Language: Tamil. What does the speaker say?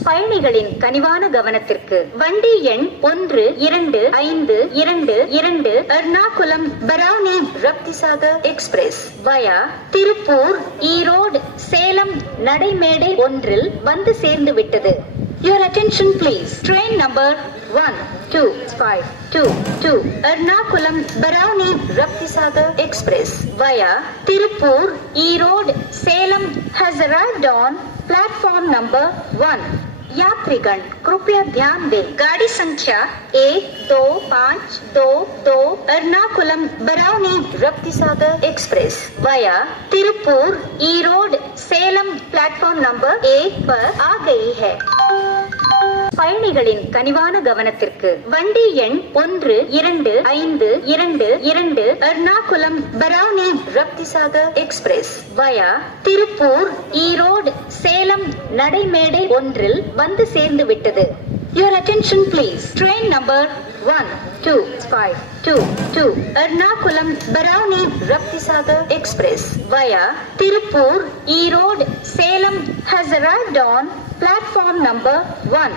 பயணிகளின் கனிவான கவனத்திற்கு வண்டி எண் ஒன்று இரண்டு ஐந்து இரண்டு இரண்டு எர்ணாகுளம் பரௌனி ரப்திசாகர் எக்ஸ்பிரஸ் வயா திருப்பூர் ஈரோடு சேலம் நடைமேடை ஒன்றில் வந்து சேர்ந்து விட்டது your attention please train number one two five two two Ernakulam Barauni Raptisagar express via Tiruppur Erode Salem has on platform number one यात्रीगण कृपया ध्यान दें गाड़ी संख्या एक दो पाँच दो दो Ernakulam Barauni Raptisagar express via Tiruppur Erode Salem platform number एक पर आ गई है பயணிகளின் கனிவான கவனத்திற்கு வண்டி எண் ஒன்று இரண்டு ஐந்து இரண்டு இரண்டு எர்ணாகுளம் பரௌனி ரப்திசாகர் எக்ஸ்பிரஸ் வயா திருப்பூர் ஈரோடு சேலம் நடைமேடை ஒன்றில் வந்து சேர்ந்து விட்டது your attention please train number one two five two two Ernakulam Barauni Raptisagar express via Tiruppur Erode Salem has arrived on platform number one